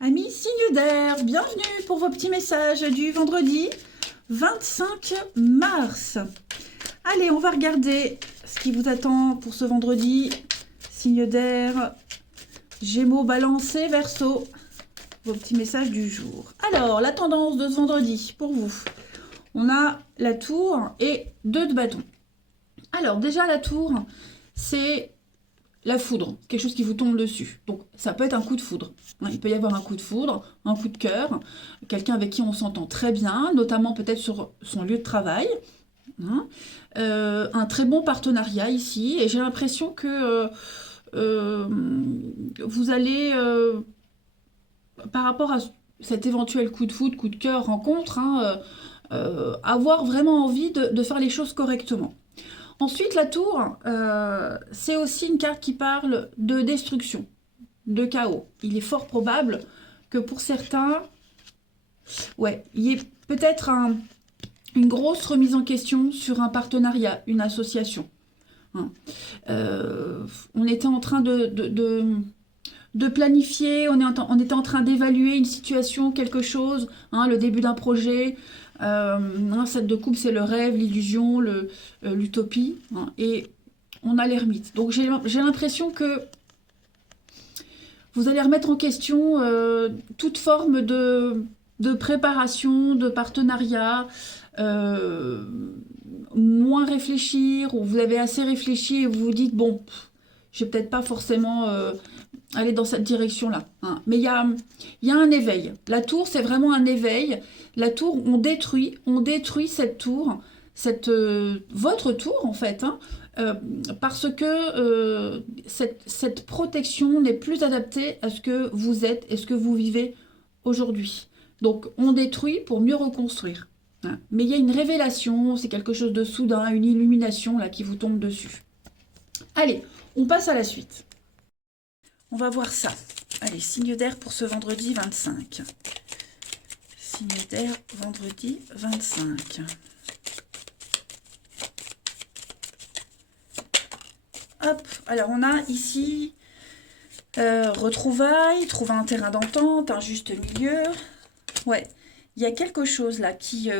Amis signe d'air, bienvenue pour vos petits messages du vendredi 25 mars. Allez, on va regarder ce qui vous attend pour ce vendredi. Signe d'air, Gémeaux, Balance et Verseau. Vos petits messages du jour. Alors, la tendance de ce vendredi pour vous. On a la tour et 2 de bâton. Alors, déjà la tour, c'est la foudre, quelque chose qui vous tombe dessus. Donc ça peut être un coup de foudre. Il peut y avoir un coup de foudre, un coup de cœur, quelqu'un avec qui on s'entend très bien, notamment peut-être sur son lieu de travail. Un très bon partenariat ici, et j'ai l'impression que vous allez, par rapport à cet éventuel coup de foudre, coup de cœur, rencontre, avoir vraiment envie de faire les choses correctement. Ensuite, la tour, c'est aussi une carte qui parle de destruction, de chaos. Il est fort probable que pour certains, ouais, il y ait peut-être une grosse remise en question sur un partenariat, une association. On était en train de planifier, on était en train d'évaluer une situation, quelque chose, le début d'un projet. Cette de coupe, c'est le rêve, l'illusion, l'utopie. Et on a l'ermite. Donc j'ai l'impression que vous allez remettre en question toute forme de préparation, de partenariat, moins réfléchir, ou vous avez assez réfléchi et vous vous dites, bon, je vais peut-être pas forcément aller dans cette direction-là. Mais il y a un éveil. La tour, c'est vraiment un éveil. La tour, on détruit cette tour, votre tour en fait, parce que cette protection n'est plus adaptée à ce que vous êtes et ce que vous vivez aujourd'hui. Donc on détruit pour mieux reconstruire. Mais il y a une révélation, c'est quelque chose de soudain, une illumination là qui vous tombe dessus. Allez, on passe à la suite. On va voir ça. Allez, signe d'air pour ce vendredi 25. Signe d'air, vendredi 25. Hop, alors on a ici retrouvailles, trouver un terrain d'entente, un juste milieu. Ouais, il y a quelque chose là qui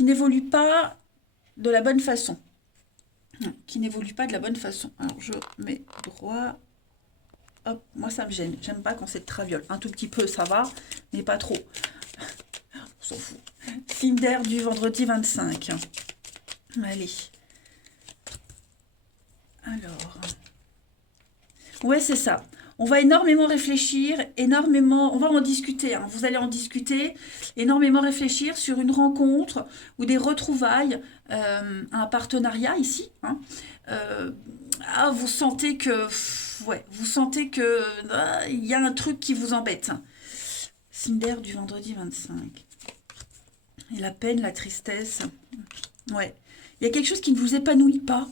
n'évolue pas de la bonne façon. Qui n'évolue pas de la bonne façon. Alors je mets droit. Hop, moi ça me gêne. J'aime pas quand c'est traviole. Un tout petit peu, ça va, mais pas trop. On s'en fout. Signe d'air du vendredi 25. Allez. Alors. Ouais, c'est ça. On va énormément réfléchir, énormément. On va en discuter. Vous allez en discuter, énormément réfléchir sur une rencontre ou des retrouvailles, un partenariat ici. Vous sentez que, ouais, vous sentez que il y a un truc qui vous embête. Signe d'air du vendredi 25. Et la peine, la tristesse. Ouais. Il y a quelque chose qui ne vous épanouit pas.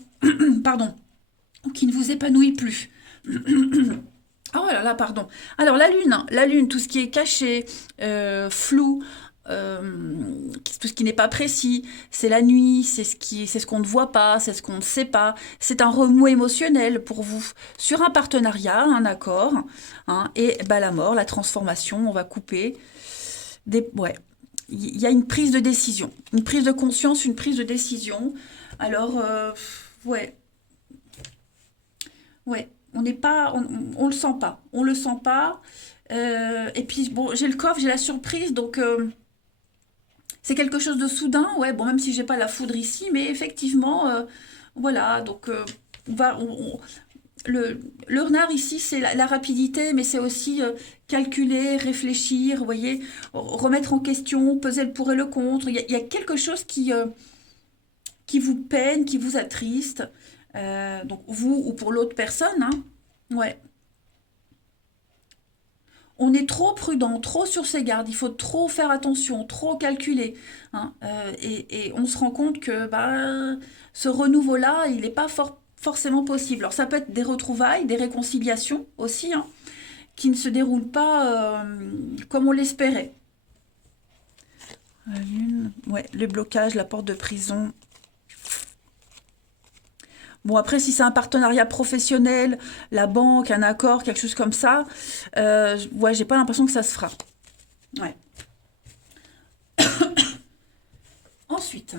Pardon. Ou qui ne vous épanouit plus. Ah oh là là, pardon. Alors la lune, tout ce qui est caché, flou, tout ce qui n'est pas précis, c'est la nuit, c'est ce qu'on ne voit pas, c'est ce qu'on ne sait pas. C'est un remous émotionnel pour vous sur un partenariat, un accord, et bah, la mort, la transformation, on va couper. Ouais, il y a une prise de décision, une prise de conscience, une prise de décision. Alors, ouais, ouais, on n'est pas, on le sent pas, on le sent pas. Et puis bon, j'ai le coffre, j'ai la surprise, donc c'est quelque chose de soudain, ouais. Bon, même si j'ai pas la foudre ici, mais effectivement, voilà. Donc on va, le renard ici, c'est la rapidité, mais c'est aussi calculer, réfléchir, vous voyez, remettre en question, peser le pour et le contre. Il y a quelque chose qui vous peine, qui vous attriste, donc vous ou pour l'autre personne, ouais. On est trop prudent, trop sur ses gardes, il faut trop faire attention, trop calculer, et on se rend compte que bah, ce renouveau-là, il n'est pas forcément possible. Alors ça peut être des retrouvailles, des réconciliations aussi, qui ne se déroulent pas comme on l'espérait. La lune, ouais, le blocage, la porte de prison. Bon, après, si c'est un partenariat professionnel, la banque, un accord, quelque chose comme ça, ouais, j'ai pas l'impression que ça se fera. Ouais. Ensuite,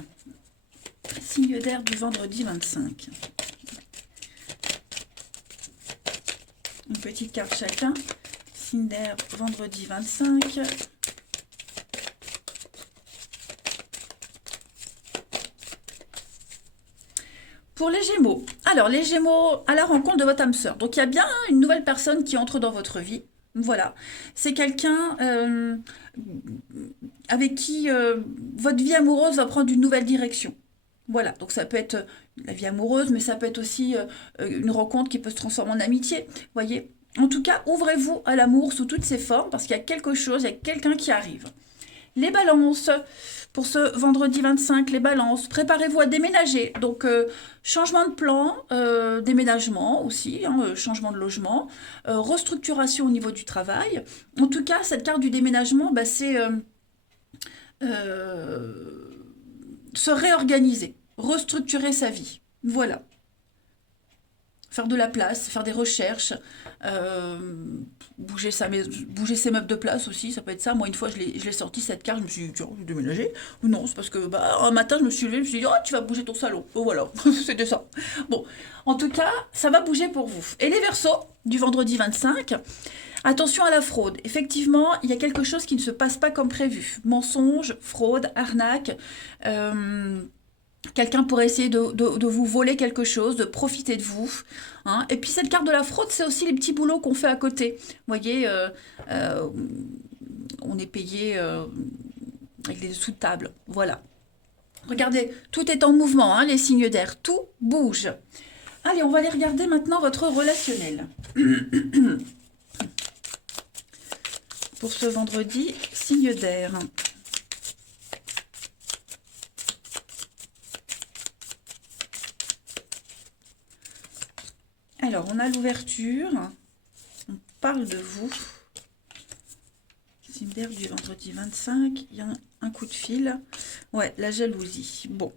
signe d'air du vendredi 25. Une petite carte chacun. Signe d'air vendredi 25. Pour les Gémeaux. Alors, les Gémeaux, à la rencontre de votre âme sœur. Donc, il y a bien une nouvelle personne qui entre dans votre vie. Voilà. C'est quelqu'un avec qui votre vie amoureuse va prendre une nouvelle direction. Voilà. Donc, ça peut être la vie amoureuse, mais ça peut être aussi une rencontre qui peut se transformer en amitié. Voyez. En tout cas, ouvrez-vous à l'amour sous toutes ses formes parce qu'il y a quelque chose, il y a quelqu'un qui arrive. Les balances, pour ce vendredi 25, les balances, préparez-vous à déménager. Donc, changement de plan, déménagement aussi, hein, changement de logement, restructuration au niveau du travail. En tout cas, cette carte du déménagement, bah, c'est se réorganiser, restructurer sa vie. Voilà. Faire de la place, faire des recherches, euh, bouger, bouger ses meubles de place aussi, ça peut être ça. Moi, une fois, je l'ai sorti cette carte, je me suis dit, tiens, je vais déménager. Ou non, c'est parce que bah, un matin, je me suis levée, je me suis dit, oh, tu vas bouger ton salon. Oh, voilà, c'était ça. Bon, en tout cas, ça va bouger pour vous. Et les Verseaux, du vendredi 25, attention à la fraude. Effectivement, il y a quelque chose qui ne se passe pas comme prévu. Mensonge, fraude, arnaque. Quelqu'un pourrait essayer de vous voler quelque chose, de profiter de vous. Hein. Et puis cette carte de la fraude, c'est aussi les petits boulots qu'on fait à côté. Vous voyez, on est payé avec des sous-tables. Voilà. Regardez, tout est en mouvement, hein, les signes d'air. Tout bouge. Allez, on va aller regarder maintenant votre relationnel. Pour ce vendredi, signe d'air. Alors, on a l'ouverture. On parle de vous. Signe d'air du vendredi 25. Il y a un coup de fil. Ouais, la jalousie. Bon.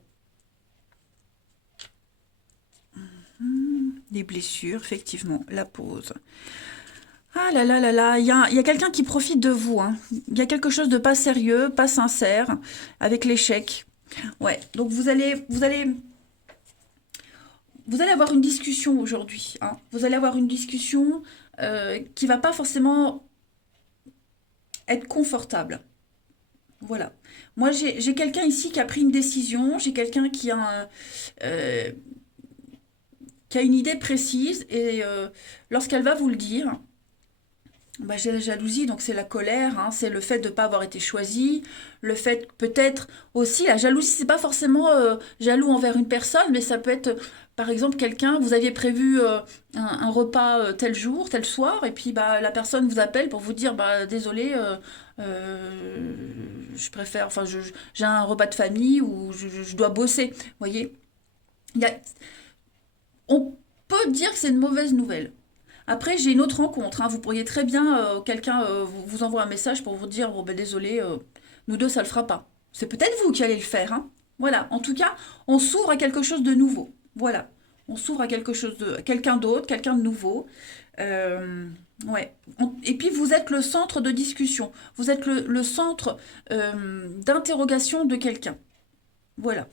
Les blessures, effectivement. La pause. Ah là là là là, il y a quelqu'un qui profite de vous. Hein. Il y a quelque chose de pas sérieux, pas sincère, avec l'échec. Ouais, donc vous allez avoir une discussion aujourd'hui. Hein. Vous allez avoir une discussion qui va pas forcément être confortable. Voilà. Moi, j'ai quelqu'un ici qui a pris une décision. J'ai quelqu'un euh, qui a une idée précise et lorsqu'elle va vous le dire, bah, j'ai la jalousie, donc c'est la colère, hein, c'est le fait de ne pas avoir été choisi, le fait peut-être aussi, la jalousie, c'est pas forcément jaloux envers une personne, mais ça peut être, par exemple, quelqu'un, vous aviez prévu un repas tel jour, tel soir, et puis bah, la personne vous appelle pour vous dire, bah, désolé, je préfère, enfin, j'ai un repas de famille ou je dois bosser, vous voyez. Il y a- on peut dire que c'est une mauvaise nouvelle. Après, j'ai une autre rencontre. Hein. Vous pourriez très bien, quelqu'un vous envoie un message pour vous dire, bon ben désolé, nous deux, ça le fera pas. C'est peut-être vous qui allez le faire. Hein. Voilà. En tout cas, on s'ouvre à quelque chose de nouveau. Voilà. On s'ouvre à quelque chose de, quelqu'un d'autre, quelqu'un de nouveau. Euh, ouais. Et puis, vous êtes le centre de discussion. Vous êtes le centre d'interrogation de quelqu'un. Voilà.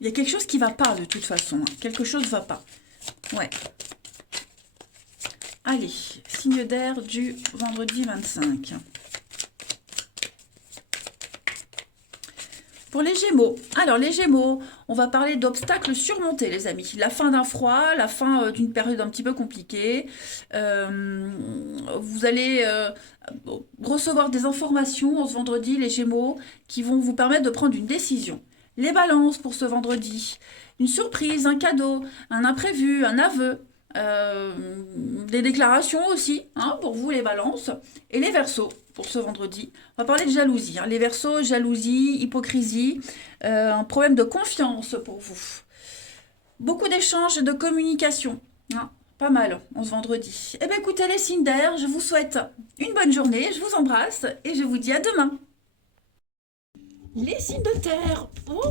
Il y a quelque chose qui va pas de toute façon. Hein. Quelque chose va pas. Ouais. Allez, signe d'air du vendredi 25. Pour les Gémeaux. Alors, les Gémeaux, on va parler d'obstacles surmontés, les amis. La fin d'un froid, la fin d'une période un petit peu compliquée. Vous allez recevoir des informations en ce vendredi, les Gémeaux, qui vont vous permettre de prendre une décision. Les balances pour ce vendredi. Une surprise, un cadeau, un imprévu, un aveu. Euh, des déclarations aussi, hein, pour vous les balances. Et les verseaux pour ce vendredi. On va parler de jalousie. Hein. Les verseaux, jalousie, hypocrisie, un problème de confiance pour vous. Beaucoup d'échanges et de communication. Hein. Pas mal en ce vendredi. Eh bien écoutez les signes d'air, je vous souhaite une bonne journée, je vous embrasse et je vous dis à demain. Les signes de terre. Oh.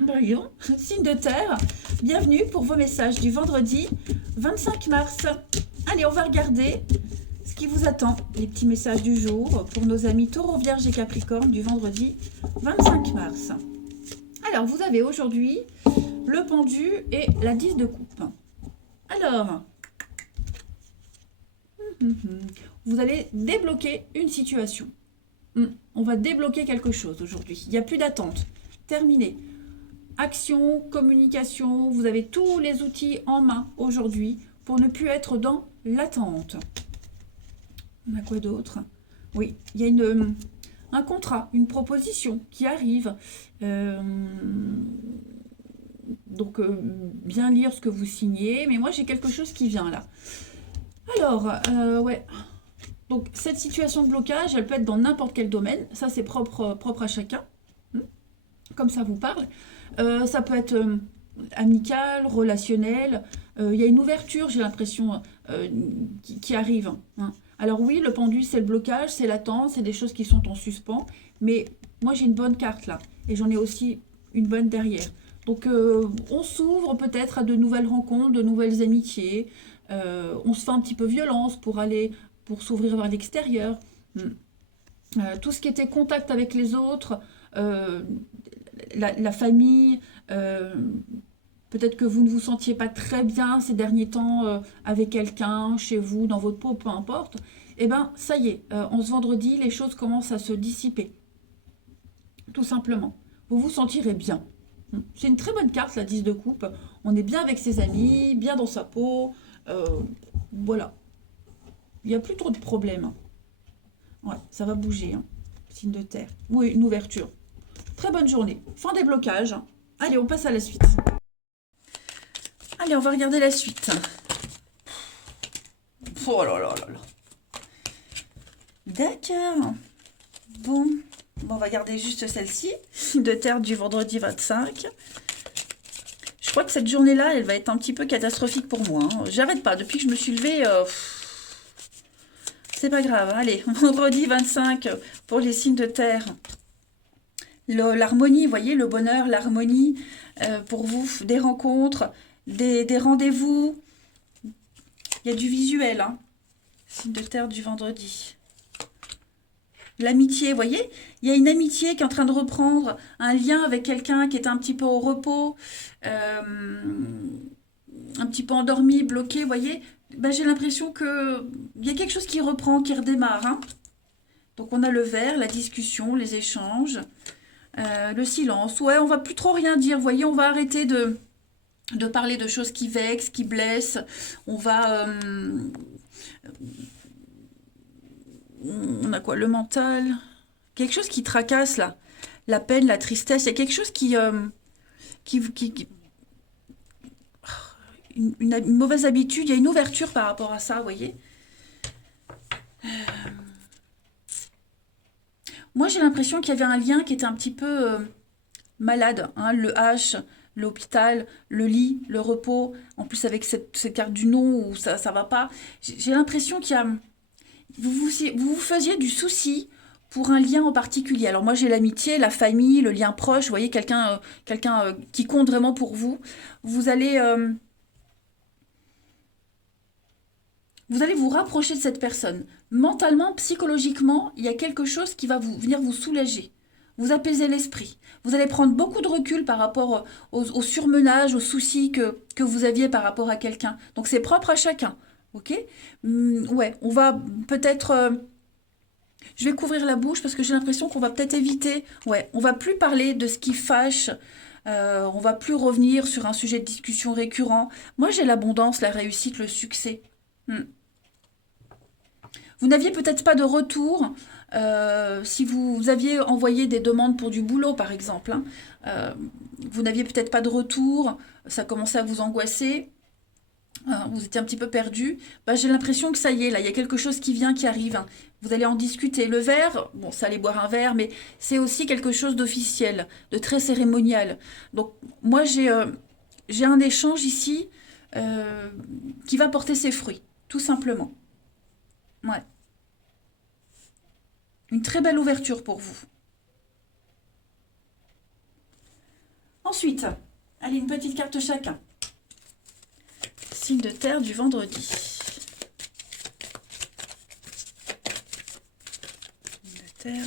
Voyons, signe de terre, bienvenue pour vos messages du vendredi 25 mars. Allez, on va regarder ce qui vous attend. Les petits messages du jour pour nos amis Taureau, Vierge et Capricorne du vendredi 25 mars. Alors, vous avez aujourd'hui le pendu et la 10 de coupe. Alors, vous allez débloquer une situation. On va débloquer quelque chose aujourd'hui. Il n'y a plus d'attente. Terminé. Action, communication, vous avez tous les outils en main aujourd'hui pour ne plus être dans l'attente. On a quoi d'autre? Oui, il y a un contrat, une proposition qui arrive. Donc, bien lire ce que vous signez. Mais moi, j'ai quelque chose qui vient là. Alors, ouais. Donc, cette situation de blocage, elle peut être dans n'importe quel domaine. Ça, c'est propre à chacun. Comme ça vous parle. Ça peut être amical, relationnel. Il y a une ouverture, j'ai l'impression, qui arrive. Hein. Alors oui, le pendu, c'est le blocage, c'est l'attente, c'est des choses qui sont en suspens. Mais moi, j'ai une bonne carte là. Et j'en ai aussi une bonne derrière. Donc, on s'ouvre peut-être à de nouvelles rencontres, de nouvelles amitiés. On se fait un petit peu violence pour s'ouvrir vers l'extérieur. Tout ce qui était contact avec les autres, la famille, peut-être que vous ne vous sentiez pas très bien ces derniers temps avec quelqu'un, chez vous, dans votre peau, peu importe. Eh bien, ça y est, en ce vendredi, les choses commencent à se dissiper. Tout simplement. Vous vous sentirez bien. C'est une très bonne carte, la 10 de coupe. On est bien avec ses amis, bien dans sa peau. Voilà. Il n'y a plus trop de problèmes. Ouais, ça va bouger. Hein. Signe de terre. Oui, une ouverture. Très bonne journée. Fin des blocages. Allez, on passe à la suite. Allez, on va regarder la suite. Oh là là là là. D'accord. Bon, on va garder juste celle-ci. De terre du vendredi 25. Je crois que cette journée-là, elle va être un petit peu catastrophique pour moi. Hein. J'arrête pas. Depuis que je me suis levée, c'est pas grave. Allez, vendredi 25 pour les signes de terre. L'harmonie, vous voyez, le bonheur, l'harmonie pour vous, des rencontres, des rendez-vous. Il y a du visuel, hein. Signe de terre du vendredi. L'amitié, vous voyez, il y a une amitié qui est en train de reprendre un lien avec quelqu'un qui est un petit peu au repos, un petit peu endormi, bloqué, vous voyez. Ben, j'ai l'impression qu'il y a quelque chose qui reprend, qui redémarre. Hein. Donc on a le vert, la discussion, les échanges, le silence. Ouais, on va plus trop rien dire, vous voyez, on va arrêter de parler de choses qui vexent, qui blessent. On va... on a quoi? Le mental. Quelque chose qui tracasse, là. La peine, la tristesse. Il y a quelque chose une mauvaise habitude. Il y a une ouverture par rapport à ça, vous voyez. Moi, j'ai l'impression qu'il y avait un lien qui était un petit peu malade. Hein, le H, l'hôpital, le lit, le repos. En plus, avec cette carte du nom où ça va pas. J'ai l'impression qu'il y a... vous faisiez du souci pour un lien en particulier. Alors moi, j'ai l'amitié, la famille, le lien proche. Vous voyez, quelqu'un qui compte vraiment pour vous. Vous allez... vous allez vous rapprocher de cette personne. Mentalement, psychologiquement, il y a quelque chose qui va venir vous soulager, vous apaiser l'esprit. Vous allez prendre beaucoup de recul par rapport au surmenage, aux soucis que vous aviez par rapport à quelqu'un. Donc c'est propre à chacun. Ok. Ouais, on va peut-être... je vais couvrir la bouche parce que j'ai l'impression qu'on va peut-être éviter... Ouais, on va plus parler de ce qui fâche. On va plus revenir sur un sujet de discussion récurrent. Moi, j'ai l'abondance, la réussite, le succès. Hmm. Vous n'aviez peut-être pas de retour si vous aviez envoyé des demandes pour du boulot, par exemple. Hein. Vous n'aviez peut-être pas de retour, ça commençait à vous angoisser, vous étiez un petit peu perdu. Bah, j'ai l'impression que ça y est, là, il y a quelque chose qui vient, qui arrive. Hein. Vous allez en discuter. Le verre, bon, ça allait boire un verre, mais c'est aussi quelque chose d'officiel, de très cérémonial. Donc, moi, j'ai un échange ici euh, qui va porter ses fruits, tout simplement. Ouais. Une très belle ouverture pour vous. Ensuite, allez, une petite carte chacun. Signe de terre du vendredi. Signe de terre,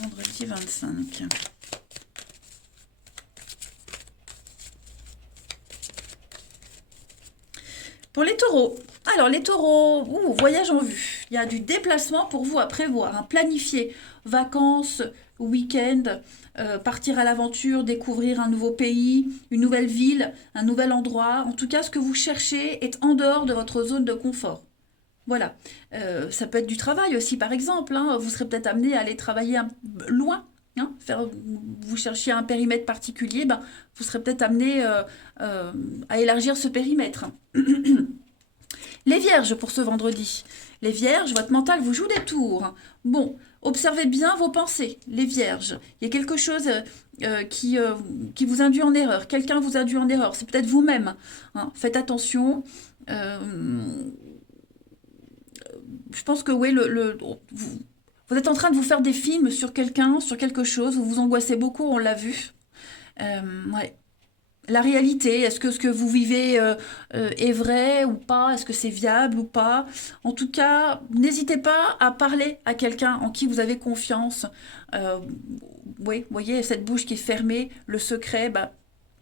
vendredi 25. Pour les taureaux. Alors, les taureaux, voyage en vue. Il y a du déplacement pour vous à prévoir. Hein. Planifier vacances, week-end, partir à l'aventure, découvrir un nouveau pays, une nouvelle ville, un nouvel endroit. En tout cas, ce que vous cherchez est en dehors de votre zone de confort. Voilà. Ça peut être du travail aussi, par exemple. Hein. Vous serez peut-être amené à aller travailler loin. Hein, vous cherchiez un périmètre particulier, ben, vous serez peut-être amené à élargir ce périmètre. Les vierges pour ce vendredi. Les vierges, votre mental vous joue des tours. Bon, observez bien vos pensées, les vierges. Il y a quelque chose qui vous induit en erreur. Quelqu'un vous induit en erreur. C'est peut-être vous-même. Hein. Faites attention. Je pense que oui, vous êtes en train de vous faire des films sur quelqu'un, sur quelque chose. Vous vous angoissez beaucoup, on l'a vu. Ouais. La réalité, est-ce que ce que vous vivez est vrai ou pas? Est-ce que c'est viable ou pas? En tout cas, n'hésitez pas à parler à quelqu'un en qui vous avez confiance. Oui, vous voyez, cette bouche qui est fermée, le secret, bah,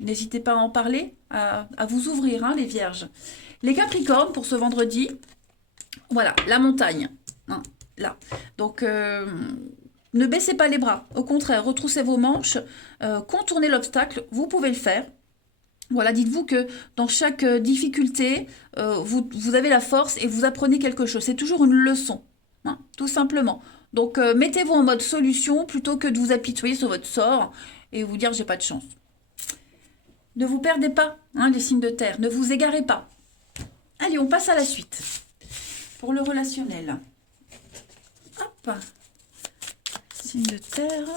n'hésitez pas à en parler, à vous ouvrir, hein, les vierges. Les capricornes, pour ce vendredi, voilà, la montagne. Hein, là. Donc, ne baissez pas les bras. Au contraire, retroussez vos manches, contournez l'obstacle, vous pouvez le faire. Voilà, dites-vous que dans chaque difficulté, vous avez la force et vous apprenez quelque chose. C'est toujours une leçon, hein, tout simplement. Donc, mettez-vous en mode solution plutôt que de vous apitoyer sur votre sort et vous dire j'ai pas de chance. Ne vous perdez pas, hein, les signes de terre. Ne vous égarez pas. Allez, on passe à la suite. Pour le relationnel. Hop. Signe de terre,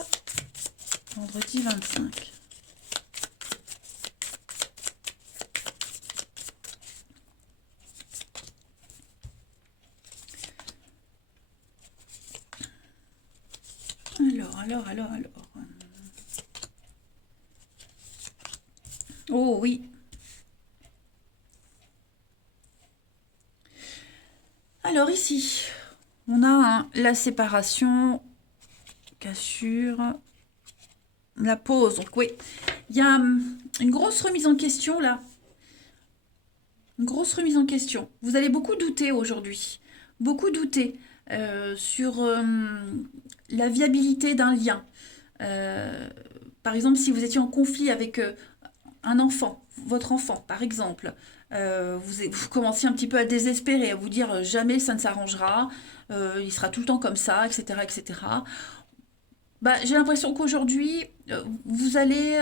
vendredi 25. Alors. Oh oui. Alors ici, on a la séparation, cassure, la pause. Donc oui, il y a une grosse remise en question là. Une grosse remise en question. Vous allez beaucoup douter aujourd'hui. Beaucoup douter sur la viabilité d'un lien. Par exemple, si vous étiez en conflit avec un enfant, votre enfant par exemple, vous commenciez un petit peu à désespérer, à vous dire jamais ça ne s'arrangera, il sera tout le temps comme ça, etc. etc. Bah, j'ai l'impression qu'aujourd'hui, vous allez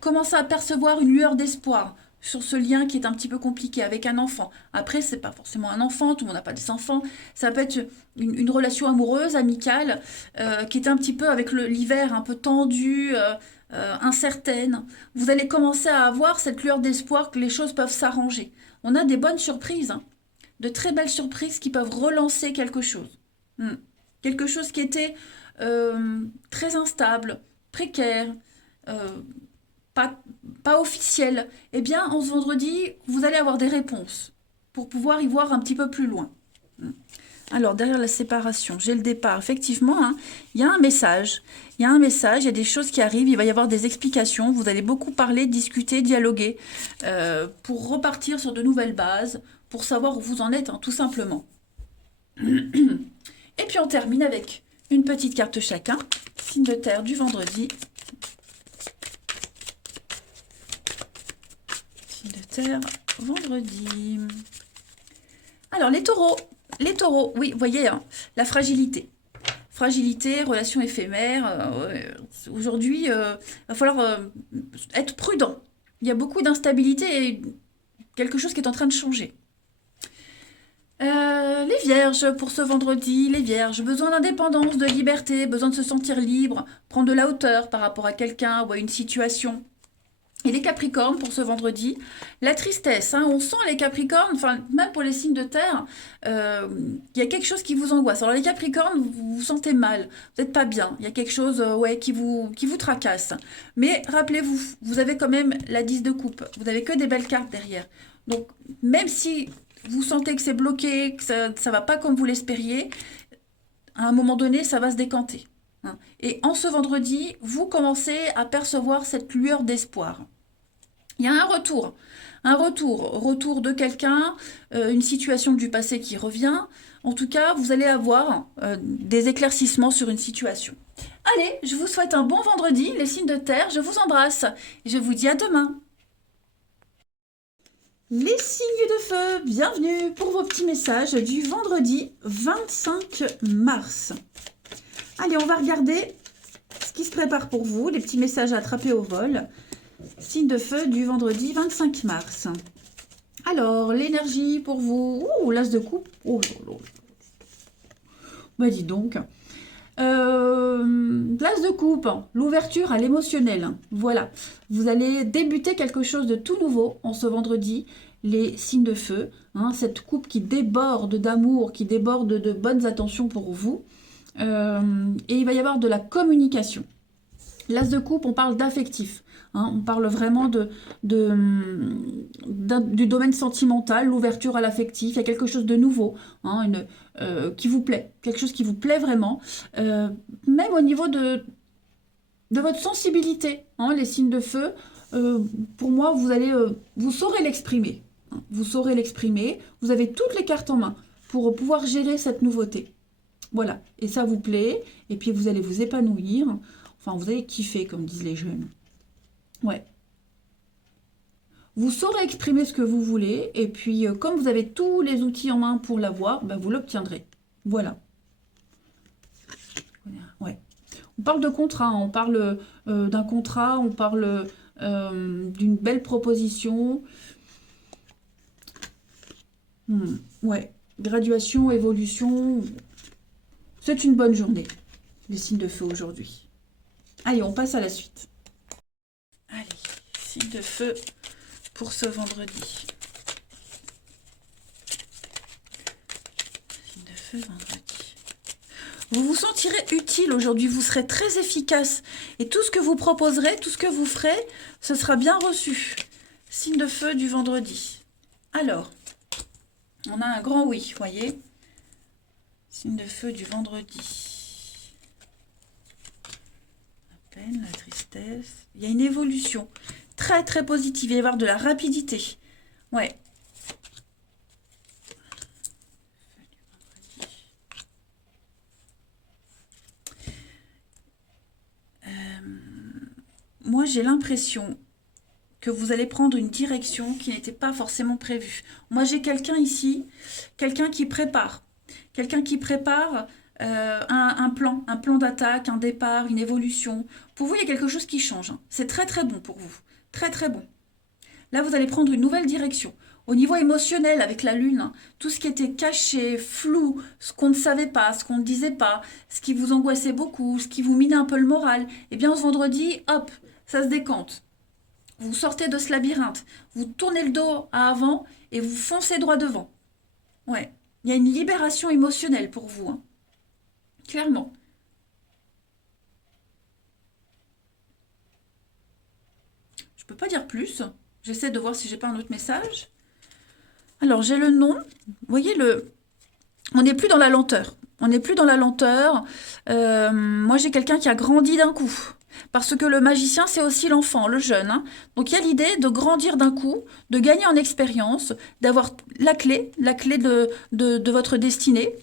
commencer à percevoir une lueur d'espoir sur ce lien qui est un petit peu compliqué avec un enfant. Après, c'est pas forcément un enfant, tout le monde n'a pas des enfants. Ça peut être une relation amoureuse, amicale, qui est un petit peu avec l'hiver un peu tendu, incertaine. Vous allez commencer à avoir cette lueur d'espoir que les choses peuvent s'arranger. On a des bonnes surprises, hein, de très belles surprises qui peuvent relancer quelque chose. Quelque chose qui était très instable, précaire, pas officiel, eh bien, en ce vendredi, vous allez avoir des réponses pour pouvoir y voir un petit peu plus loin. Alors, derrière la séparation, j'ai le départ. Effectivement, hein, il y a un message. Il y a un message, il y a des choses qui arrivent, il va y avoir des explications. Vous allez beaucoup parler, discuter, dialoguer pour repartir sur de nouvelles bases, pour savoir où vous en êtes, hein, tout simplement. Et puis, on termine avec une petite carte chacun. Signe de terre du vendredi. Terre, vendredi. Alors, les taureaux. Les taureaux, oui, vous voyez, hein, la fragilité. Fragilité, relation éphémère. Aujourd'hui, il va falloir être prudent. Il y a beaucoup d'instabilité et quelque chose qui est en train de changer. Les vierges, pour ce vendredi, les vierges, besoin d'indépendance, de liberté, besoin de se sentir libre, prendre de la hauteur par rapport à quelqu'un ou à une situation. Et les Capricornes, pour ce vendredi, la tristesse, hein, on sent les Capricornes, enfin, même pour les signes de terre, il y a quelque chose qui vous angoisse. Alors les Capricornes, vous vous sentez mal, vous n'êtes pas bien, il y a quelque chose ouais, qui vous tracasse. Mais rappelez-vous, vous avez quand même la 10 de coupe, vous n'avez que des belles cartes derrière. Donc, même si vous sentez que c'est bloqué, que ça ne va pas comme vous l'espériez, à un moment donné, ça va se décanter, hein. Et en ce vendredi, vous commencez à percevoir cette lueur d'espoir. Il y a retour de quelqu'un, une situation du passé qui revient. En tout cas, vous allez avoir des éclaircissements sur une situation. Allez, je vous souhaite un bon vendredi, les signes de terre, je vous embrasse et je vous dis à demain. Les signes de feu, bienvenue pour vos petits messages du vendredi 25 mars. Allez, on va regarder ce qui se prépare pour vous, les petits messages à attraper au vol. Signe de feu du vendredi 25 mars. Alors, l'énergie pour vous. Ouh, l'as de coupe. Oh là là. Bah dis donc. L'as de coupe, l'ouverture à l'émotionnel. Voilà. Vous allez débuter quelque chose de tout nouveau en ce vendredi. Les signes de feu. Hein, cette coupe qui déborde d'amour, qui déborde de bonnes attentions pour vous. Et il va y avoir de la communication. L'as de coupe, on parle d'affectif. Hein, on parle vraiment du domaine sentimental, l'ouverture à l'affectif. Il y a quelque chose de nouveau, hein, qui vous plaît, quelque chose qui vous plaît vraiment. Même au niveau de votre sensibilité, hein, les signes de feu, pour moi, vous saurez l'exprimer. Hein, vous saurez l'exprimer. Vous avez toutes les cartes en main pour pouvoir gérer cette nouveauté. Voilà, et ça vous plaît, et puis vous allez vous épanouir. Enfin, vous allez kiffer, comme disent les jeunes. Ouais. Vous saurez exprimer ce que vous voulez, et puis comme vous avez tous les outils en main pour l'avoir, ben, vous l'obtiendrez. Voilà. Ouais. On parle de contrat, on parle d'un contrat, on parle d'une belle proposition. Ouais. Graduation, évolution. C'est une bonne journée, les signes de feu aujourd'hui. Allez, on passe à la suite. Allez, signe de feu pour ce vendredi. Signe de feu vendredi. Vous vous sentirez utile aujourd'hui, vous serez très efficace. Et tout ce que vous proposerez, tout ce que vous ferez, ce sera bien reçu. Signe de feu du vendredi. Alors, on a un grand oui, voyez. Signe de feu du vendredi. La tristesse. Il y a une évolution très très positive. Il va y avoir de la rapidité. Ouais. Moi, j'ai l'impression que vous allez prendre une direction qui n'était pas forcément prévue. Moi, j'ai quelqu'un ici, quelqu'un qui prépare. Quelqu'un qui prépare un plan d'attaque, un départ, une évolution. Pour vous, il y a quelque chose qui change, hein. C'est très très bon pour vous. Très très bon. Là, vous allez prendre une nouvelle direction. Au niveau émotionnel, avec la lune, hein, tout ce qui était caché, flou, ce qu'on ne savait pas, ce qu'on ne disait pas, ce qui vous angoissait beaucoup, ce qui vous minait un peu le moral, eh bien, ce vendredi, hop, ça se décante. Vous sortez de ce labyrinthe, vous tournez le dos à avant et vous foncez droit devant. Ouais, il y a une libération émotionnelle pour vous, hein. Clairement. Je peux pas dire plus. J'essaie de voir si j'ai pas un autre message. Alors, j'ai le nom. Vous voyez, on n'est plus dans la lenteur. On n'est plus dans la lenteur. Moi, j'ai quelqu'un qui a grandi d'un coup. Parce que le magicien, c'est aussi l'enfant, le jeune, hein. Donc, il y a l'idée de grandir d'un coup, de gagner en expérience, d'avoir la clé de votre destinée.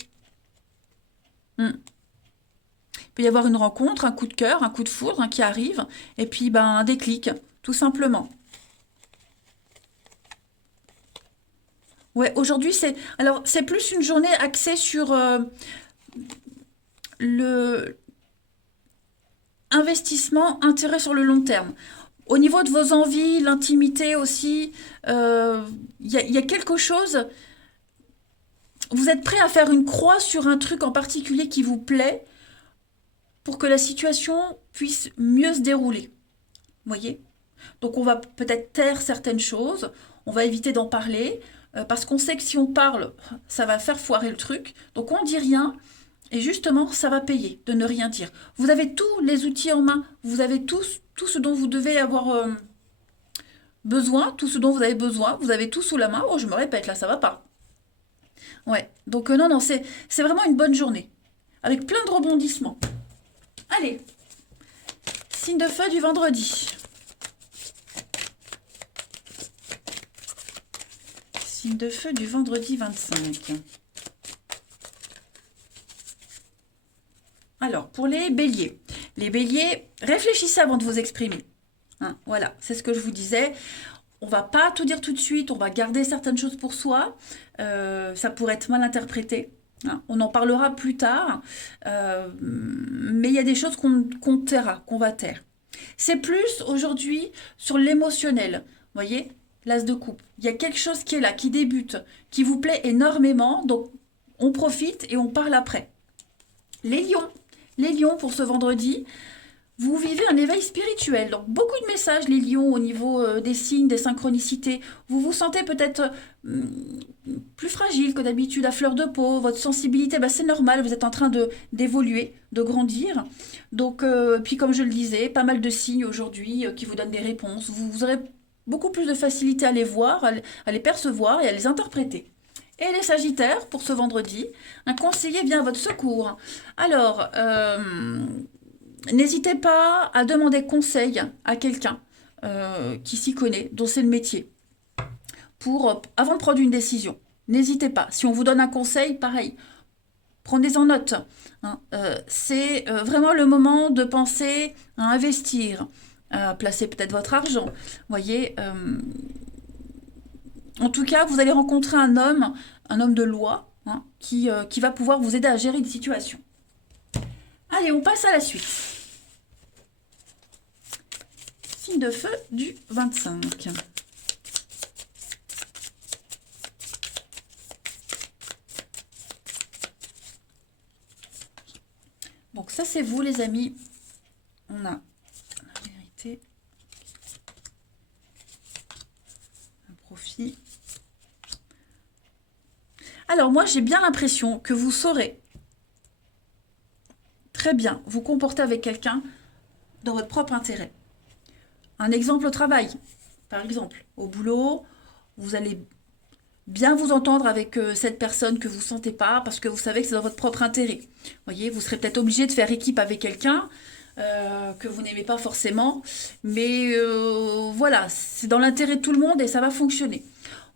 Il peut y avoir une rencontre, un coup de cœur, un coup de foudre, hein, qui arrive, et puis ben, un déclic, tout simplement. Ouais, aujourd'hui, c'est plus une journée axée sur le investissement, intérêt sur le long terme. Au niveau de vos envies, l'intimité aussi, y a quelque chose. Vous êtes prêt à faire une croix sur un truc en particulier qui vous plaît pour que la situation puisse mieux se dérouler. Vous voyez? Donc on va peut-être taire certaines choses, on va éviter d'en parler, parce qu'on sait que si on parle, ça va faire foirer le truc. Donc on dit rien, et justement, ça va payer de ne rien dire. Vous avez tous les outils en main, vous avez tout ce dont vous devez avoir besoin, tout ce dont vous avez besoin, vous avez tout sous la main. Oh, je me répète, là, ça va pas. Ouais, donc non, non, c'est vraiment une bonne journée, avec plein de rebondissements. Allez, signe de feu du vendredi. Signe de feu du vendredi 25. Alors, pour les béliers, réfléchissez avant de vous exprimer. Hein, voilà, c'est ce que je vous disais. On va pas tout dire tout de suite, on va garder certaines choses pour soi. Ça pourrait être mal interprété. Hein, on en parlera plus tard. Mais il y a des choses qu'on taira, qu'on va taire. C'est plus aujourd'hui sur l'émotionnel. Vous voyez, l'as de coupe. Il y a quelque chose qui est là, qui débute, qui vous plaît énormément. Donc, on profite et on parle après. Les lions pour ce vendredi, vous vivez un éveil spirituel. Donc beaucoup de messages, les lions, au niveau des signes, des synchronicités. Vous vous sentez peut-être plus fragile que d'habitude, à fleur de peau. Votre sensibilité, bah, c'est normal, vous êtes en train d'évoluer, de grandir. Donc, puis comme je le disais, pas mal de signes aujourd'hui qui vous donnent des réponses. Vous aurez beaucoup plus de facilité à les voir, à les percevoir et à les interpréter. Et les Sagittaires, pour ce vendredi, un conseiller vient à votre secours. Alors, n'hésitez pas à demander conseil à quelqu'un qui s'y connaît, dont c'est le métier, avant de prendre une décision. N'hésitez pas. Si on vous donne un conseil, pareil, prenez en note. Hein. C'est vraiment le moment de penser à investir, à placer peut-être votre argent. Vous voyez, en tout cas, vous allez rencontrer un homme de loi, hein, qui va pouvoir vous aider à gérer une situation. Allez, on passe à la suite. Signe de feu du 25. Donc ça, c'est vous, les amis. On a la vérité, un profit. Alors moi, j'ai bien l'impression que vous saurez très bien vous comporter avec quelqu'un dans votre propre intérêt. Un exemple au travail, par exemple. Au boulot, vous allez bien vous entendre avec cette personne que vous ne sentez pas parce que vous savez que c'est dans votre propre intérêt. Vous voyez, vous serez peut-être obligé de faire équipe avec quelqu'un que vous n'aimez pas forcément. Mais voilà, c'est dans l'intérêt de tout le monde et ça va fonctionner.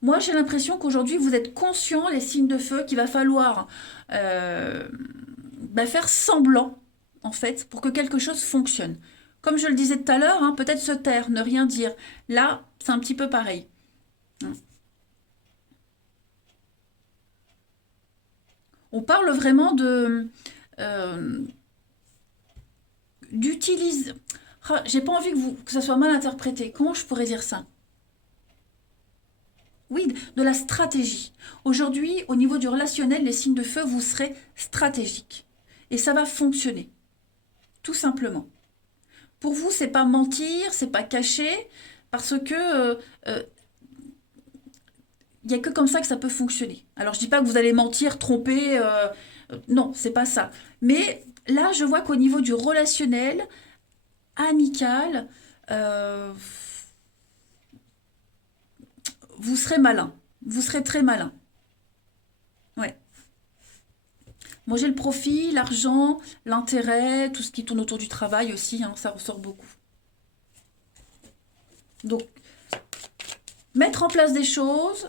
Moi, j'ai l'impression qu'aujourd'hui, vous êtes conscients, les signes de feu, qu'il va falloir faire semblant, en fait, pour que quelque chose fonctionne. Comme je le disais tout à l'heure, hein, peut-être se taire, ne rien dire. Là, c'est un petit peu pareil. On parle vraiment d'utiliser... Ah, j'ai pas envie que ça soit mal interprété. Comment je pourrais dire ça? Oui, de la stratégie. Aujourd'hui, au niveau du relationnel, les signes de feu, vous serez stratégiques. Et ça va fonctionner. Tout simplement. Pour vous, c'est pas mentir, c'est pas cacher, parce que il n'y a que comme ça que ça peut fonctionner. Alors, je dis pas que vous allez mentir, tromper, non, c'est pas ça. Mais là, je vois qu'au niveau du relationnel, amical, vous serez malin. Vous serez très malin. Ouais. Moi, j'ai le profit, l'argent, l'intérêt, tout ce qui tourne autour du travail aussi, hein, ça ressort beaucoup. Donc, mettre en place des choses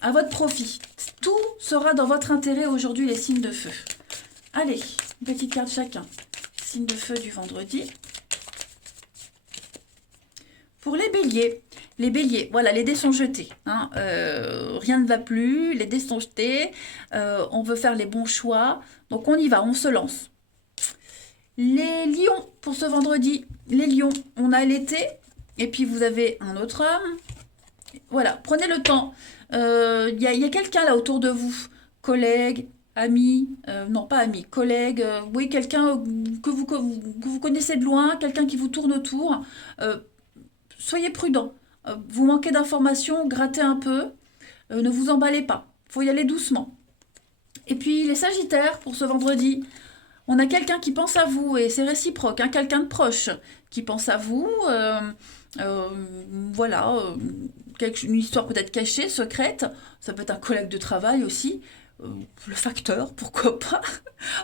à votre profit. Tout sera dans votre intérêt aujourd'hui, les signes de feu. Allez, une petite carte chacun. Signe de feu du vendredi. Pour les béliers, voilà, les dés sont jetés. Hein, rien ne va plus, les dés sont jetés. On veut faire les bons choix. Donc on y va, on se lance. Les lions, pour ce vendredi. Les lions, on a l'été. Et puis vous avez un autre homme. Voilà, prenez le temps. Il y a quelqu'un là autour de vous. Collègue, ami, non pas ami, collègue, oui, quelqu'un que vous connaissez de loin, quelqu'un qui vous tourne autour. Euh, Soyez prudent. Vous manquez d'informations, grattez un peu, ne vous emballez pas. Faut y aller doucement. Et puis les Sagittaires, pour ce vendredi, on a quelqu'un qui pense à vous et c'est réciproque, hein, quelqu'un de proche qui pense à vous. Euh, voilà, une histoire peut-être cachée, secrète. Ça peut être un collègue de travail aussi. Le facteur, pourquoi pas.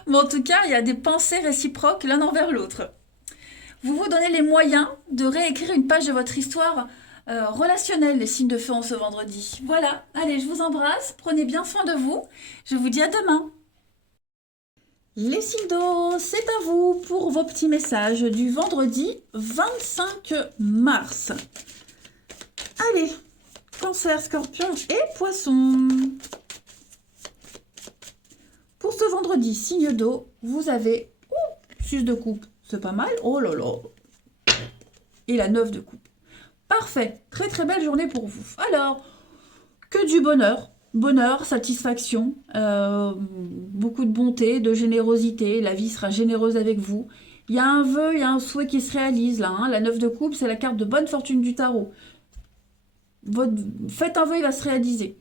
Mais en tout cas, il y a des pensées réciproques l'un envers l'autre. Vous vous donnez les moyens de réécrire une page de votre histoire relationnelle, les signes de feu en ce vendredi. Voilà, allez, je vous embrasse, prenez bien soin de vous. Je vous dis à demain. Les signes d'eau, c'est à vous pour vos petits messages du vendredi 25 mars. Allez, Cancer, Scorpion et Poisson. Pour ce vendredi, signe d'eau, vous avez 6 de coupe, c'est pas mal. Oh là là. Et la 9 de coupe. Parfait, très très belle journée pour vous. Alors, que du bonheur. Bonheur, satisfaction, beaucoup de bonté, de générosité. La vie sera généreuse avec vous. Il y a un vœu, il y a un souhait qui se réalise là. Hein. La 9 de coupe, c'est la carte de bonne fortune du tarot. Faites un vœu, il va se réaliser.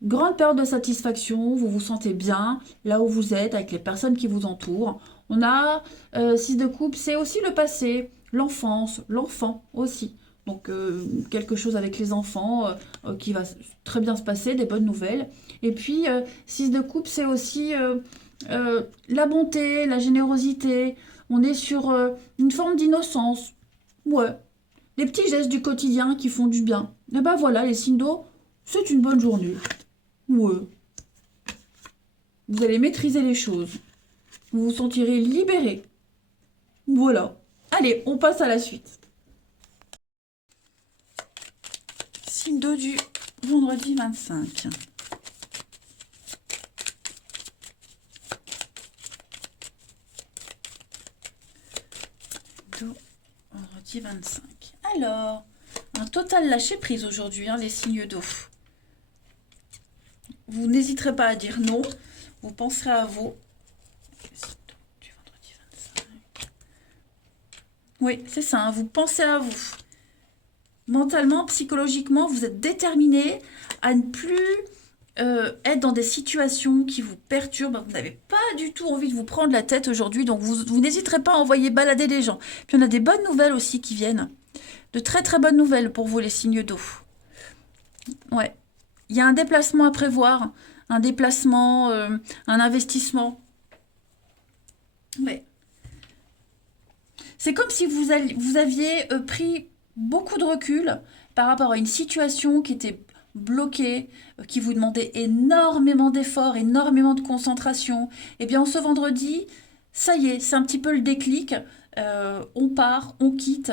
Grande période de satisfaction, vous vous sentez bien là où vous êtes, avec les personnes qui vous entourent. On a 6 de coupe, c'est aussi le passé, l'enfance, l'enfant aussi. Donc quelque chose avec les enfants qui va très bien se passer, des bonnes nouvelles. Et puis 6 de coupe, c'est aussi la bonté, la générosité. On est sur une forme d'innocence. Ouais. Les petits gestes du quotidien qui font du bien. Et ben voilà, les signes d'eau, c'est une bonne journée. Ouais. Vous allez maîtriser les choses. Vous vous sentirez libéré. Voilà. Allez, on passe à la suite. Signe d'eau du vendredi 25. D'eau, vendredi 25. Alors, un total lâcher prise aujourd'hui, hein, les signes d'eau. Vous n'hésiterez pas à dire non. Vous penserez à vous. Du vendredi 25. Oui, c'est ça, hein, vous pensez à vous. Mentalement, psychologiquement, vous êtes déterminé à ne plus être dans des situations qui vous perturbent. Vous n'avez pas du tout envie de vous prendre la tête aujourd'hui, donc vous n'hésiterez pas à envoyer balader les gens. Puis on a des bonnes nouvelles aussi qui viennent. De très très bonnes nouvelles pour vous, les signes d'eau. Ouais. Il y a un déplacement à prévoir, un déplacement, un investissement. Ouais. C'est comme si vous aviez pris beaucoup de recul par rapport à une situation qui était bloquée, qui vous demandait énormément d'efforts, énormément de concentration. Et bien, ce vendredi, ça y est, c'est un petit peu le déclic. On part, on quitte.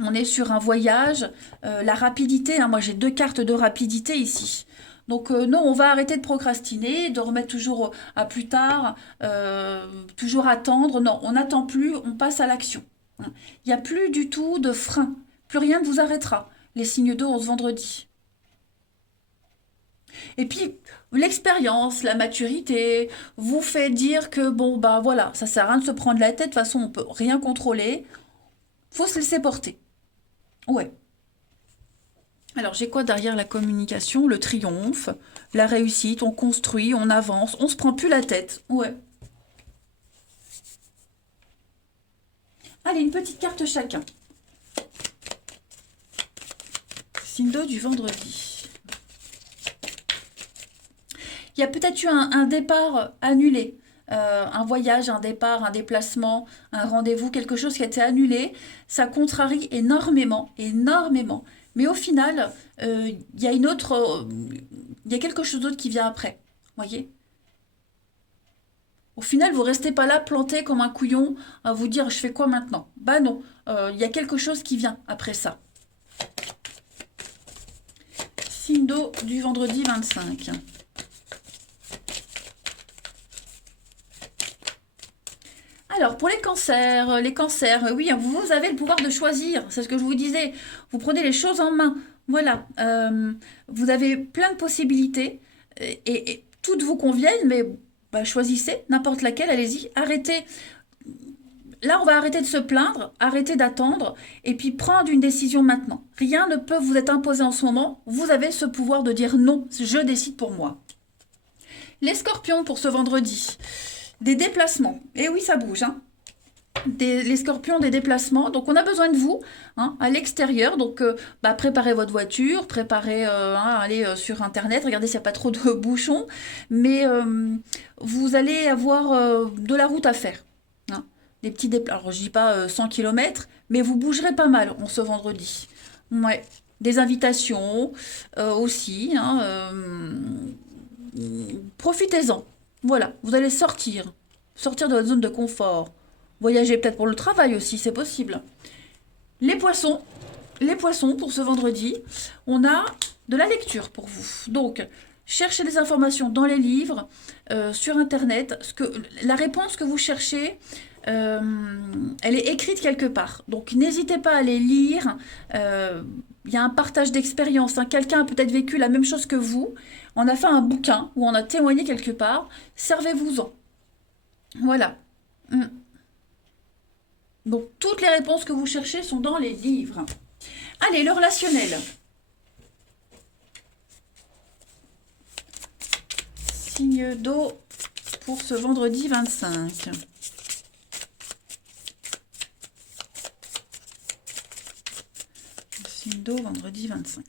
On est sur un voyage, la rapidité, hein, moi j'ai 2 cartes de rapidité ici. Donc non, on va arrêter de procrastiner, de remettre toujours à plus tard, toujours attendre. Non, on n'attend plus, on passe à l'action. Il n'y a plus du tout de frein, plus rien ne vous arrêtera. Les signes d'eau en ce vendredi. Et puis l'expérience, la maturité, vous fait dire que bon bah voilà, ça sert à rien de se prendre la tête, de toute façon on peut rien contrôler, faut se laisser porter. Ouais. Alors, j'ai quoi derrière la communication? Le triomphe, la réussite, on construit, on avance, on se prend plus la tête. Ouais. Allez, une petite carte chacun. Signe d'eau du vendredi. Il y a peut-être eu un départ annulé. Un voyage, un départ, un déplacement, un rendez-vous, quelque chose qui a été annulé. Ça contrarie énormément, énormément. Mais au final, il y a il y a quelque chose d'autre qui vient après. Voyez? Au final, vous restez pas là planté comme un couillon à vous dire je fais quoi maintenant? Bah non, il y a quelque chose qui vient après ça. Signe d'eau du vendredi 25. Alors, pour les cancers, oui, vous avez le pouvoir de choisir, c'est ce que je vous disais. Vous prenez les choses en main. Voilà, vous avez plein de possibilités et toutes vous conviennent, mais bah, choisissez n'importe laquelle, allez-y, arrêtez. Là, on va arrêter de se plaindre, arrêter d'attendre, et puis prendre une décision maintenant. Rien ne peut vous être imposé en ce moment. Vous avez ce pouvoir de dire non, je décide pour moi. Les scorpions pour ce vendredi. Des déplacements. Et oui, ça bouge, hein. Les scorpions, des déplacements. Donc, on a besoin de vous hein, à l'extérieur. Donc, bah, préparez votre voiture, préparez, allez sur Internet, regardez s'il n'y a pas trop de bouchons. Mais vous allez avoir de la route à faire. Hein. Des petits déplacements. Alors, je dis pas 100 km, mais vous bougerez pas mal en ce vendredi. Ouais. Des invitations aussi. Hein, profitez-en. Voilà, vous allez sortir. Sortir de votre zone de confort. Voyager peut-être pour le travail aussi, c'est possible. Les poissons pour ce vendredi, on a de la lecture pour vous. Donc, cherchez des informations dans les livres, sur Internet. La réponse que vous cherchez, elle est écrite quelque part. Donc, n'hésitez pas à les lire. Il y a un partage d'expérience. Hein. Quelqu'un a peut-être vécu la même chose que vous. On a fait un bouquin où on a témoigné quelque part. Servez-vous-en. Voilà. Donc, toutes les réponses que vous cherchez sont dans les livres. Allez, le relationnel. Signe d'eau pour ce vendredi 25. Signe d'eau, vendredi 25.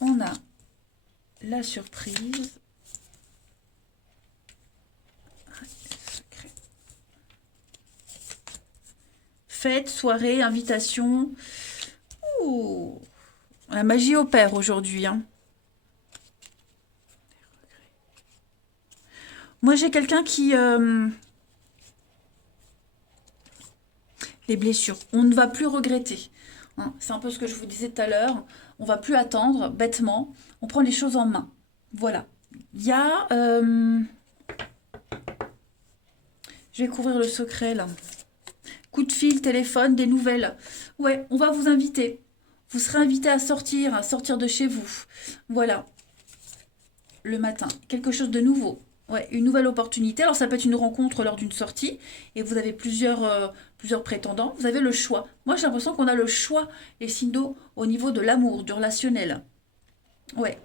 On a la surprise. Fête, soirée, invitation. Ouh, la magie opère aujourd'hui. Hein. Moi, j'ai quelqu'un qui... les blessures. On ne va plus regretter. Hein. C'est un peu ce que je vous disais tout à l'heure. On ne va plus attendre, bêtement. On prend les choses en main. Voilà. Il y a... je vais couvrir le secret, là. Coup de fil, téléphone, des nouvelles. Ouais, on va vous inviter. Vous serez invité à sortir de chez vous. Voilà. Le matin. Quelque chose de nouveau. Ouais, une nouvelle opportunité. Alors, ça peut être une rencontre lors d'une sortie. Et vous avez plusieurs prétendants. Vous avez le choix. Moi, j'ai l'impression qu'on a le choix, les signes d'eau, au niveau de l'amour, du relationnel. Ouais.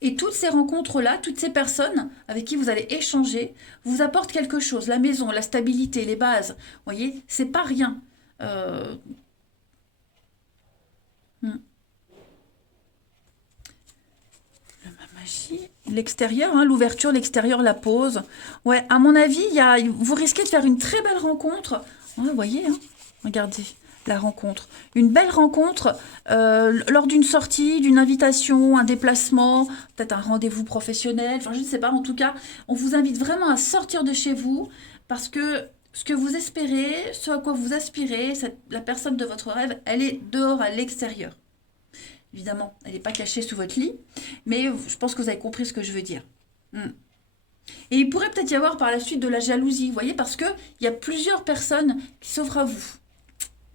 Et toutes ces rencontres-là, toutes ces personnes avec qui vous allez échanger, vous apportent quelque chose. La maison, la stabilité, les bases. Vous voyez, c'est pas rien. La magie. L'extérieur, hein, l'ouverture, l'extérieur, la pause. Ouais, à mon avis, vous risquez de faire une très belle rencontre. Ouais, vous voyez, hein, regardez. La rencontre. Une belle rencontre lors d'une sortie, d'une invitation, un déplacement, peut-être un rendez-vous professionnel, enfin je ne sais pas, en tout cas, on vous invite vraiment à sortir de chez vous parce que ce que vous espérez, ce à quoi vous aspirez, la personne de votre rêve, elle est dehors à l'extérieur. Évidemment, elle n'est pas cachée sous votre lit, mais je pense que vous avez compris ce que je veux dire. Et il pourrait peut-être y avoir par la suite de la jalousie, vous voyez, parce qu'il y a plusieurs personnes qui s'offrent à vous.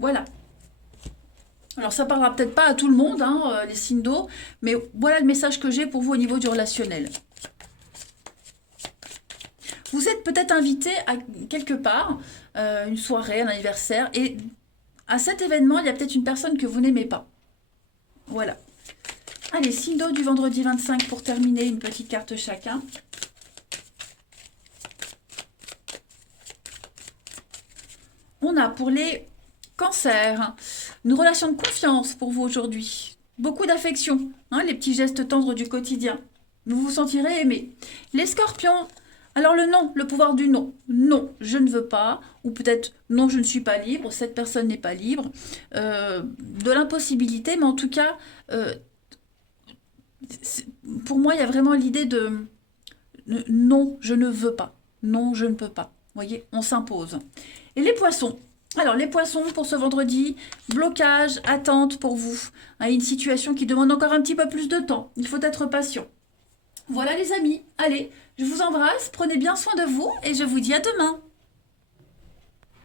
Voilà. Alors, ça parlera peut-être pas à tout le monde, hein, les signes d'eau, mais voilà le message que j'ai pour vous au niveau du relationnel. Vous êtes peut-être invité à quelque part, une soirée, un anniversaire, et à cet événement, il y a peut-être une personne que vous n'aimez pas. Voilà. Allez, signe d'eau du vendredi 25 pour terminer, une petite carte chacun. On a pour les... Cancer, une relation de confiance pour vous aujourd'hui. Beaucoup d'affection, hein, les petits gestes tendres du quotidien. Vous vous sentirez aimé. Les scorpions, alors le non, le pouvoir du non. Non, je ne veux pas. Ou peut-être non, je ne suis pas libre. Cette personne n'est pas libre. De l'impossibilité, mais en tout cas, pour moi, il y a vraiment l'idée de non, je ne veux pas. Non, je ne peux pas. Vous voyez, on s'impose. Et les poissons. Alors, les poissons, pour ce vendredi, blocage, attente pour vous. Une situation qui demande encore un petit peu plus de temps. Il faut être patient. Voilà les amis. Allez, je vous embrasse, prenez bien soin de vous et je vous dis à demain.